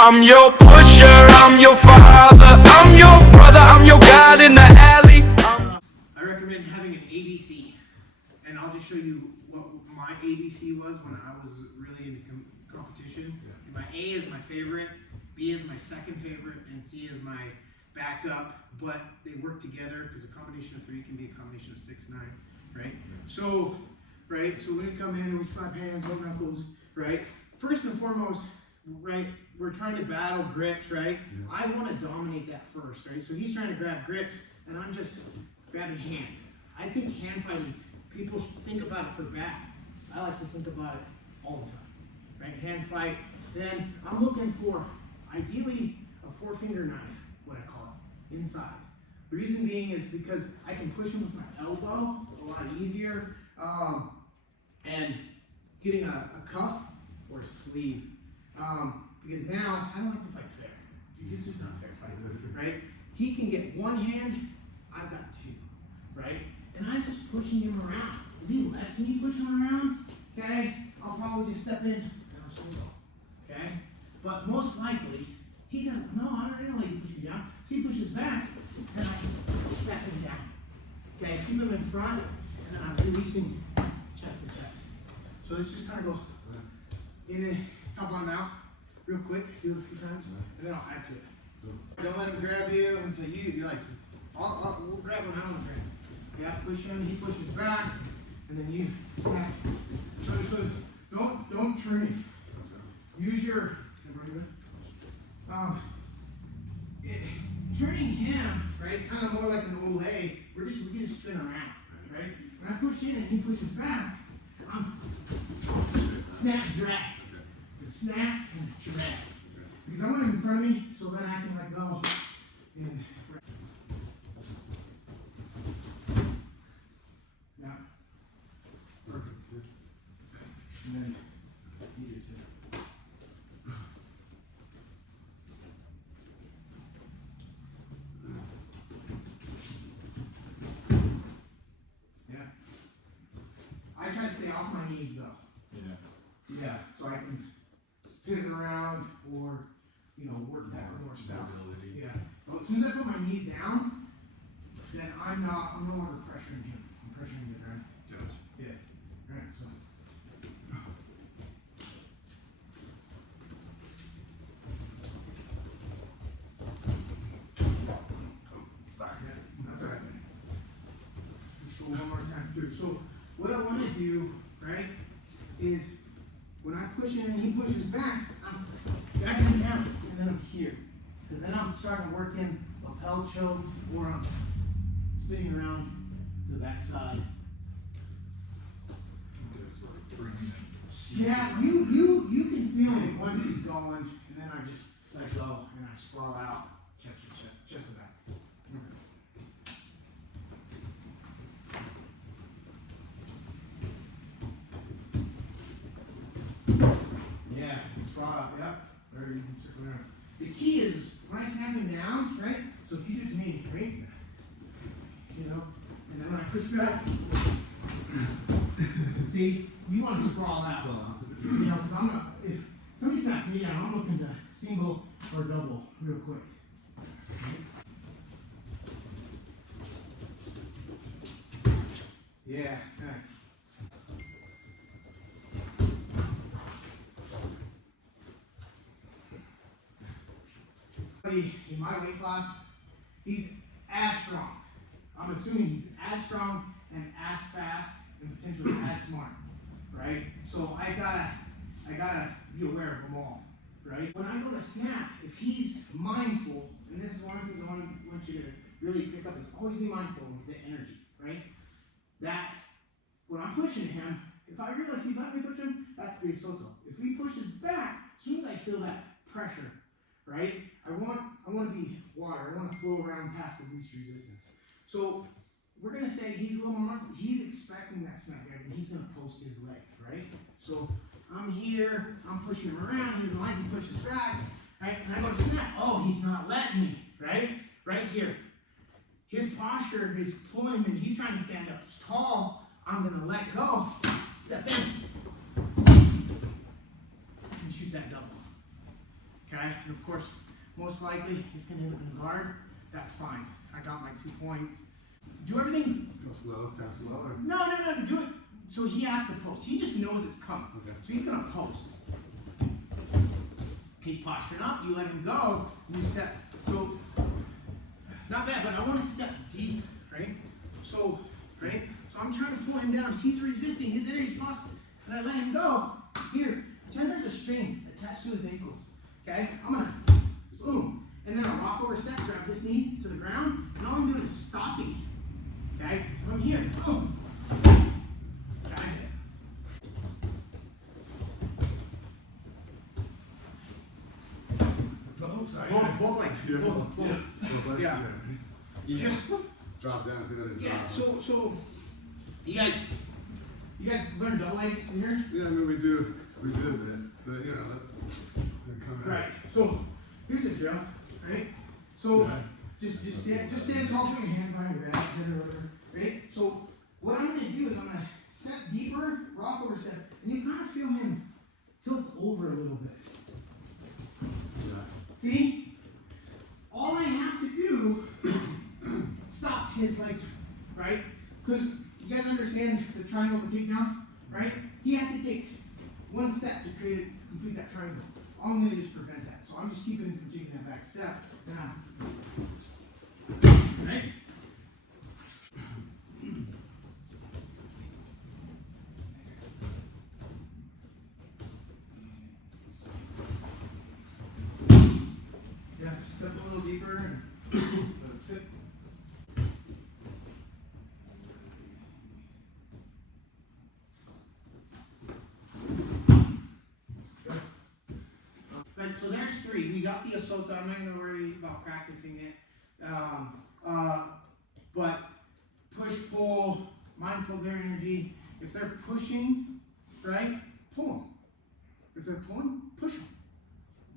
I'm your pusher, I'm your father, I'm your brother, I'm your God in the alley. I recommend having an ABC, and I'll just show you what my ABC was when I was really into competition. My A is my favorite, B is my second favorite, and C is my backup, but they work together because a combination of 3 can be a combination of 6, 9, right? So when we come in and we slap hands, hold knuckles, right? First and foremost, right, we're trying to battle grips, right? Yeah. I want to dominate that first, right? So he's trying to grab grips, and I'm just grabbing hands. I think hand fighting, people think about it for back. I like to think about it all the time, right? Hand fight. Then I'm looking for, ideally, a 4-finger knife, what I call it, inside. The reason being is because I can push him with my elbow a lot easier, and getting a cuff or a sleeve. Because now, I don't like to fight fair. Jiu-jitsu is not fair fighting, right? He can get one hand, I've got 2, right? And I'm just pushing him around. If he lets me push him around, okay, I'll probably just step in and I'll swing off, okay? But most likely, he doesn't, no, I don't know he push me down. So he pushes back, and I can step him down. Okay, keep him in front, and then I'm releasing chest to chest. So let's just kind of go in and top on him out, real quick, do it a few times, and then I'll add to it. Don't let him grab you until you're like, we'll grab him out on the ground. Yeah, push him, he pushes back, and then you snap. So don't train. Use your, turning him, right, kind of more like an Olay, we can just spin around, right? When I push in and he pushes back, I'm snap, drag. It's a snap and a drag. Because I want him in front of me, so then I can let go. And yeah. Perfect. And then need it too. Yeah. I try to stay off my knees though. Yeah, so I can spin it around or, work that more south. Yeah. But as soon as I put my knees down, then I'm no longer pressuring him. I'm pressuring the ground. Yes. Yeah. Alright, so. Start. Yeah, that's alright. Let's go one more time through. So what I want to do, right, is when I push in and he pushes back, I'm backing down, and then I'm here. Because then I'm starting to work in lapel choke, or I'm spinning around to the backside. Yeah, you can feel it once he's going, and then I just let go, and I sprawl out, chest to chest, chest to back. Yeah, sprawl out, yep. Or you can circle around. The key is when I snap him down, right? So if you do it to me, right? And then when I push back, see, you want to sprawl out. Because if somebody snaps me down, I'm looking to single or double real quick. Yeah, nice. In my weight class, he's as strong. I'm assuming he's as strong and as fast and potentially as smart, right? So I gotta be aware of them all, right? When I go to snap, if he's mindful, and this is one of the things I want you to really pick up, is always be mindful of the energy, right? That when I'm pushing him, if I realize he's not going to push him, that's the Soto. If he pushes back, as soon as I feel that pressure, right? I want to be water. I want to flow around past the least resistance. So we're going to say he's a little more, he's expecting that snap, right? And he's going to post his leg, right? So I'm here, I'm pushing him around, he doesn't like, he pushes back, right? And I go to snap, oh, he's not letting me, right? Right here. His posture is pulling him, and he's trying to stand up tall. I'm going to let go, step in, and shoot that double. Okay, and of course, most likely it's going to end up in the guard. That's fine. I got my 2 points. Do everything. Go slow, kind of slow. Or? No, do it. So he has to post. He just knows it's coming. Okay. So he's going to post. He's posturing up. You let him go. And you step. So, not bad, but I want to step deep, right? So, right? So I'm trying to pull him down. He's resisting. His energy's lost. And I let him go. Here. Pretend there's a string attached to his ankles. Okay? I'm going to, boom. And then I walk over step, grab this knee to the ground, and all I'm doing is stopping. Okay? So I'm here. Boom. Okay? Oh, sorry. Both legs. Yeah. Both. Yeah. Yeah. Just Drop down. yeah. So you guys learn double legs in here? Yeah, I mean we do a bit, but you know they're coming out. Right. So here's a drill. Right. So just stand tall, put your hand behind your back, right? So what I'm gonna do is I'm gonna step deeper, rock over step, and you kind of feel him tilt over a little bit. Yeah. See? All I have to do is stop his legs, right? Because you guys understand the triangle of the takedown, right? He has to take one step to complete that triangle. All I'm going to do is prevent that. So I'm just keeping him from taking that back step. Now, right? Yeah, just step a little deeper and that's good. So there's 3. We got the assault. I'm not going to worry about practicing it. But push, pull, mindful of their energy. If they're pushing, right, pull them. If they're pulling, push them.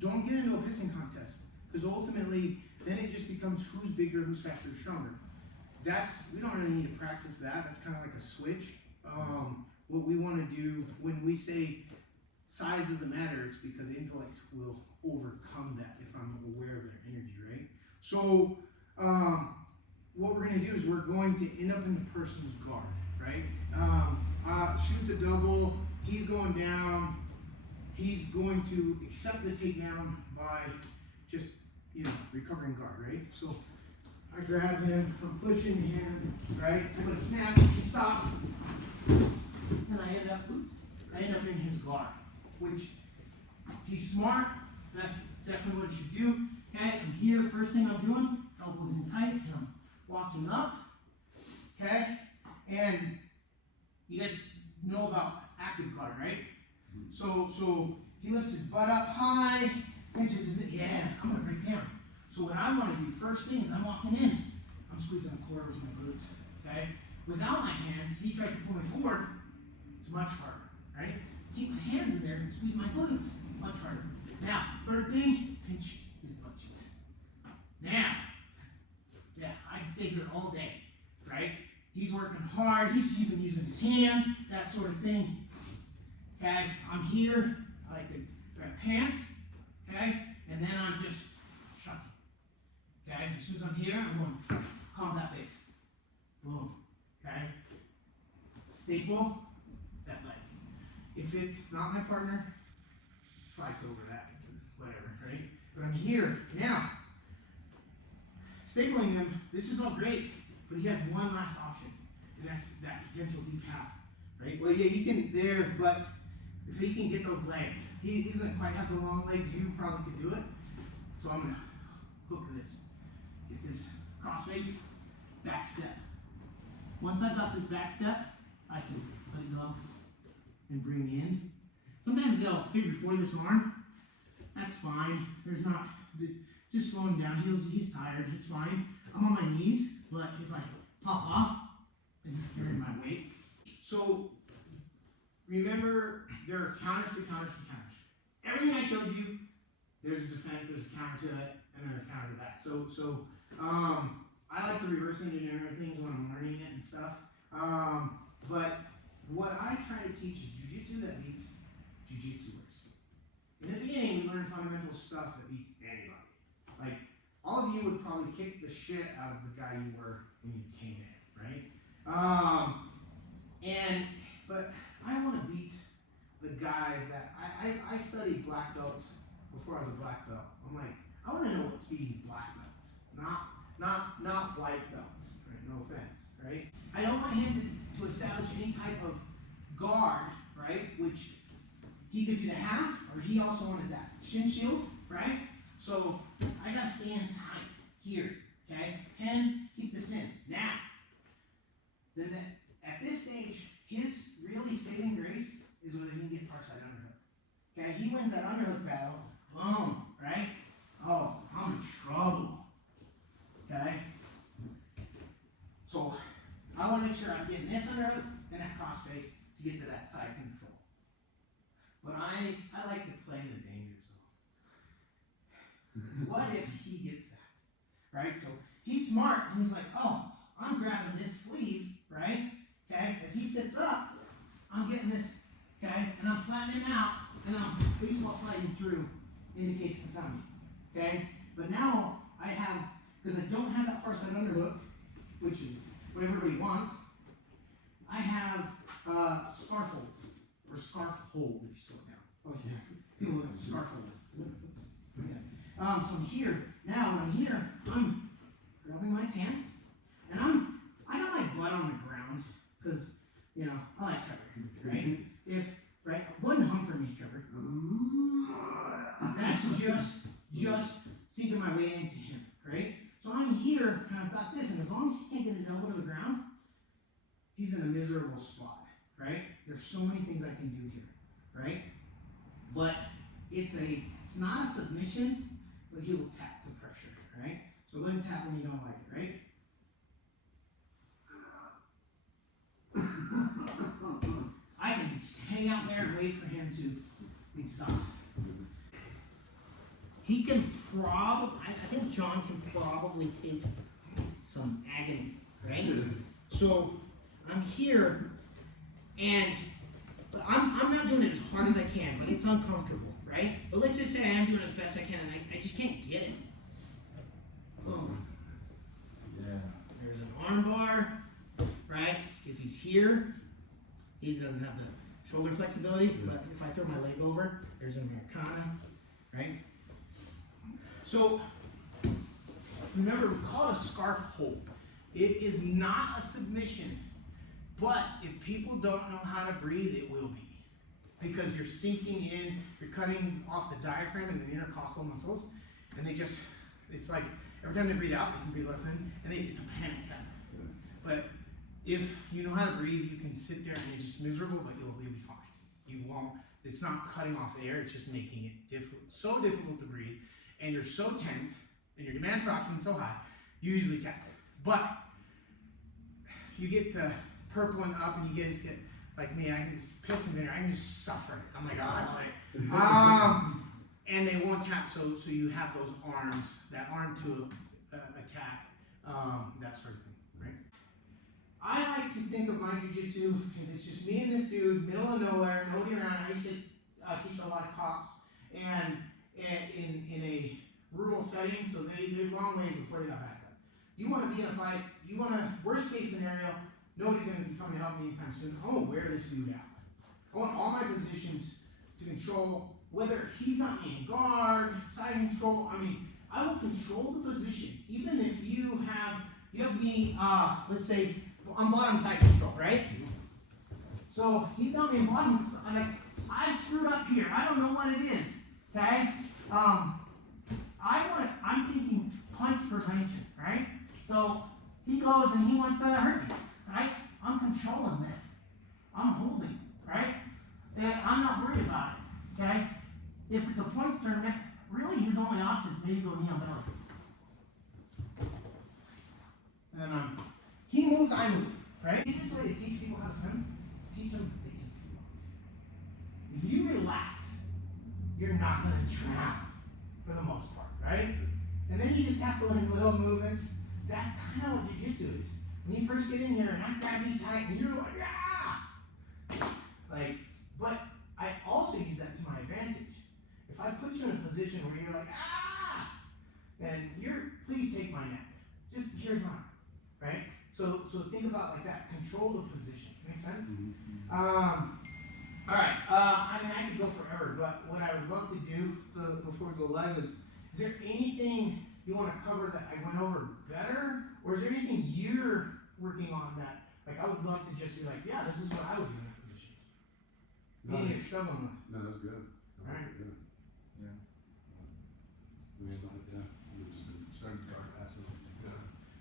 Don't get into a pissing contest, because ultimately, then it just becomes who's bigger, who's faster, who's stronger. We don't really need to practice that. That's kind of like a switch. What we want to do when we say size doesn't matter, it's because intellect will overcome that if I'm aware of their energy, right? So, what we're going to do is we're going to end up in the person's guard, right? Shoot the double, he's going down, he's going to accept the takedown by just, recovering guard, right? So, I grab him, I'm pushing him, right? I'm going to snap, stop, and I end up in his guard, which he's smart, that's definitely what you should do. Okay, I'm here, first thing I'm doing, elbows in tight, and I'm walking up, okay? And you guys know about active guard, right? So he lifts his butt up high, pinches his, yeah, I'm gonna break down. So what I wanna do first thing is I'm walking in, I'm squeezing the core with my glutes, okay? Without my hands, he tries to pull me forward, it's much harder, right? Keep my hands in there, squeeze my glutes, much harder. Now, third thing, pinch his butt cheeks. Now, yeah, I can stay here all day, right? He's working hard, he's even using his hands, that sort of thing. Okay, I'm here, I like to grab pants, okay, and then I'm just shucking. Okay, as soon as I'm here, I'm going to combat base. Boom, okay? Staple that leg. If it's not my partner, slice over that, whatever, right? But I'm here. Now, stapling him, this is all great, but he has one last option, and that's that potential deep half, right? Well, yeah, he can there, but if he can get those legs, he doesn't quite have the long legs, you probably could do it. So I'm gonna hook this, get this cross face, back step. Once I've got this back step, I can let it go and bring in. Sometimes they'll figure for this arm. That's fine. There's not this. Just slow him down. He's tired. It's fine. I'm on my knees, but if I pop off, then he's carrying my weight. So remember, there are counters to counters to counters. Everything I showed you, there's a defense, there's a counter to it, and then a counter to that. So I like to reverse engineer things when I'm learning it and stuff. But what I try to teach is jiu-jitsu that meets jiu-jitsu works. In the beginning, we learn fundamentals mental stuff that beats anybody. Like, all of you would probably kick the shit out of the guy you were when you came in, right? But I want to beat the guys that, I studied black belts before I was a black belt. I'm like, I want to know what's beating black belts, not white belts, right? No offense, right? I don't want him to establish any type of guard, right? Which he could do the half, or he also wanted that shin shield, right? So I gotta stand tight here, okay? Pen, keep this in. Now, then at this stage, his really saving grace is when he can get far side underhook. Okay, he wins that underhook battle, boom, right? Oh, I'm in trouble. Okay? So I want to make sure I'm getting this underhook and that cross face to get to that side control. But I like to play in the danger zone. What if he gets that? Right? So he's smart and he's like, oh, I'm grabbing this sleeve, right? Okay? As he sits up, I'm getting this, okay? And I'm flattening him out and I'm baseball sliding through in the case of the tummy. Okay? But now I have, because I don't have that far side underhook, which is what everybody wants, I have scarf hold, or scarf hold if you slow it down. Always people look at scarf hold. So here, now when I'm here, I'm grabbing my pants, and I got my butt on the ground, because, you know, I like Trevor, right? Right, wouldn't hum for me, Trevor. That's just sinking my way into him, right? So I'm here, and I've got this, and as long as he can't get his elbow to the ground, he's in a miserable spot, right? There's so many things I can do here, right? But it's not a submission, but he will tap the pressure, right? So go ahead and tap when you don't like it, right? I can just hang out there and wait for him to exhaust. He can probably, I think John can probably take some agony, right? So I'm here, and I'm not doing it as hard as I can, but it's uncomfortable, right? But let's just say I am doing as best I can, and I just can't get it. Boom. Yeah. There's an arm bar, right? If he's here, he doesn't have the shoulder flexibility, but if I throw my leg over, there's an Americana, right? So, remember, we call it a scarf hold. It is not a submission, but if people don't know how to breathe, it will be. Because you're sinking in, you're cutting off the diaphragm and the intercostal muscles, and it's like, every time they breathe out, they can breathe less in, and it's a panic attack. But if you know how to breathe, you can sit there and you're just miserable, but you'll be fine. You won't, it's not cutting off air, it's just making it so difficult to breathe, and you're so tense, and your demand for oxygen is so high, you usually tap. But you get to purpling up, and you guys get, like me, I can just piss in there, I can just suffer. I'm like, oh, and they won't tap, so you have those arms, that arm to attack, that sort of thing, right? I like to think of my jiu-jitsu as it's just me and this dude, middle of nowhere, nobody around. I used to teach a lot of cops, and in a rural setting, so they're long ways before they got back up. You want to be in a fight, you want to, worst case scenario, nobody's going to be coming to help me anytime soon. I want to wear this dude out. I want all my positions to control, whether he's not me in guard, side control, I mean, I will control the position, even if you have me, let's say, on bottom side control, right? So he's got me in bottom, I've screwed up here, I don't know what it is, okay? I'm thinking punch prevention, right? So he goes and he wants to hurt me, right? I'm controlling this. I'm holding, right? And I'm not worried about it, okay? If it's a points tournament, really his only option is maybe go knee on belly. And then he moves, I move, right? The easiest way to teach people how to swim is teach them they can float. If you relax, you're not going to drown for the most part, right? And then you just have to learn little movements. That's kind of what jiu-jitsu is. When you first get in here and I grab you tight and you're like, ah! But I also use that to my advantage. If I put you in a position position where you're like, ah, and please take my neck. Just here's mine, right? So think about like that. Control the position. Make sense? All right. I mean, I could go forever, but what I would love to do before we go live is there anything you want to cover that I went over better, or is there anything you're working on that, like, I would love to just be like, yeah, this is what I would do in that position. Anything you're struggling with? No, that's good. All right. Good. Yeah. We've just been starting to guard pass it.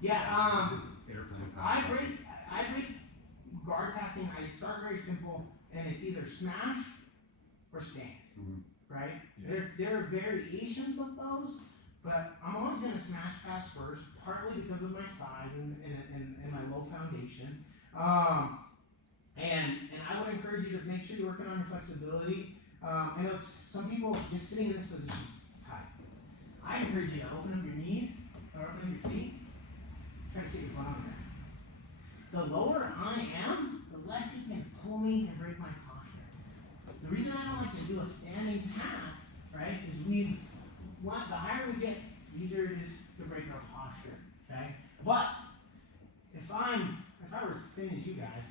Yeah. Airplane I pass. rate guard passing. I start very simple, and it's either smash or stand. Right? Yeah. There are variations of those, but I'm always going to smash pass first, partly because of my size and my low foundation. And I would encourage you to make sure you're working on your flexibility. I know some people just sitting in this position is tight. I encourage you to open up your knees or open up your feet. Try to sit your bottom there. The lower I am, the less you can pull me and break my posture. The reason I don't like to do a standing pass, right, is the higher we get, the easier it is to break our posture, okay? But if I were as thin as you guys,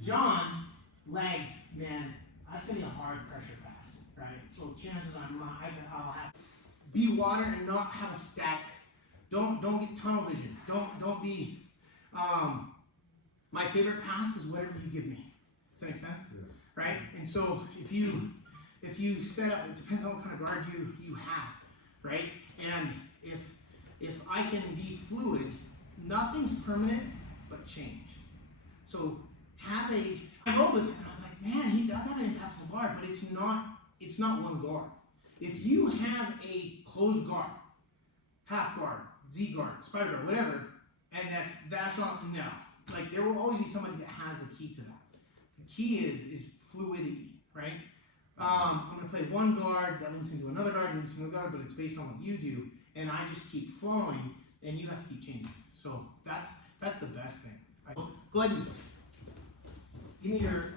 John's legs, man, that's gonna be a hard pressure pass, right? So chances are I'll have to be water and not have a static. Don't get tunnel vision. Don't be. My favorite pass is whatever you give me. Does that make sense? Yeah. Right? And so if you set up, it depends on what kind of guard you have, right? And if I can be fluid, nothing's permanent but change. So I rolled with it and I was like, man, he does have an impassable guard, but it's not one guard. If you have a closed guard, half guard, Z guard, spider guard, whatever, and that's not, no. Like, there will always be somebody that has the key to that. The key is fluidity, right? I'm going to play one guard that links into another guard, links into another guard, but it's based on what you do, and I just keep flowing, and you have to keep changing. So that's the best thing. Go ahead and give me your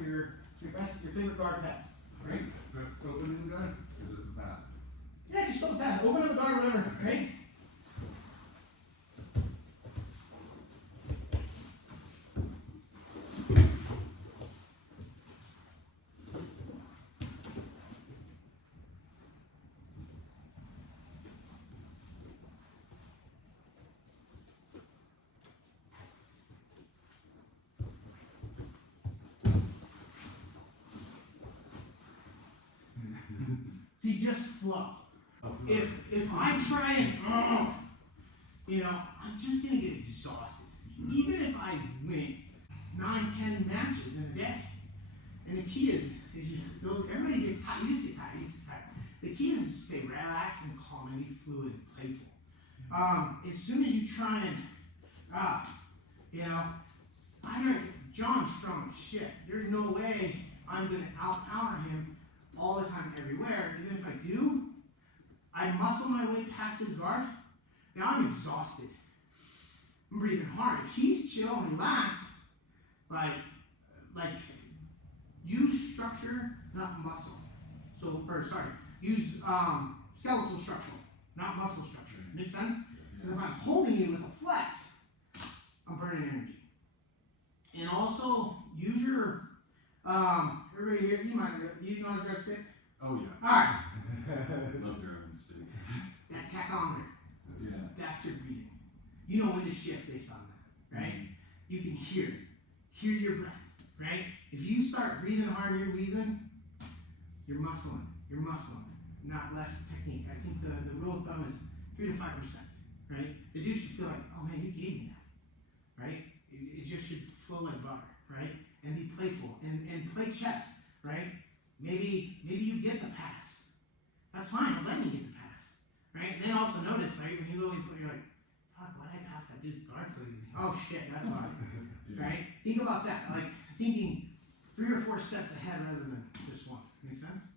favorite guard pass, right? Opening the guard or just the pass? Yeah, just go with that. Open up the guard, whatever, right? See, just flow. If I try and, I'm just gonna get exhausted. Even if I win 9-10 matches in a day. And the key is everybody gets tired. You just get tired. The key is to stay relaxed and calm and be fluid and playful. As soon as you try and, John's strong as shit. There's no way I'm gonna outpower him all the time, everywhere. Even if I do, I muscle my way past his guard. Now I'm exhausted. I'm breathing hard. If he's chill and relaxed, use structure, not muscle. Use skeletal structure, not muscle structure. Make sense? Because if I'm holding you with a flex, I'm burning energy. And also use your everybody here, you know how to drive stick? Oh yeah. Alright. Love their own stick. That tachometer. Yeah. That's your breathing. You know when to shift based on that, right? You can hear your breath, right? If you start breathing hard and you're wheezing, you're muscling, not less technique. I think the rule of thumb is 3 to 5%, right? The dude should feel like, oh man, you gave me that, right? It just should flow like butter, right? And be playful and play chess, right? Maybe you get the pass. That's fine, just let me get the pass, right? And then also notice, right, when you always you're like, fuck, why did I pass that dude's guard so easy? Oh shit, that's why, right? Think about that, like thinking 3 or 4 steps ahead rather than just one. Make sense?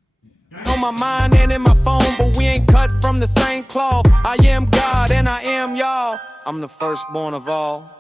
Right? On my mind and in my phone, but we ain't cut from the same cloth. I am God and I am y'all. I'm the firstborn of all.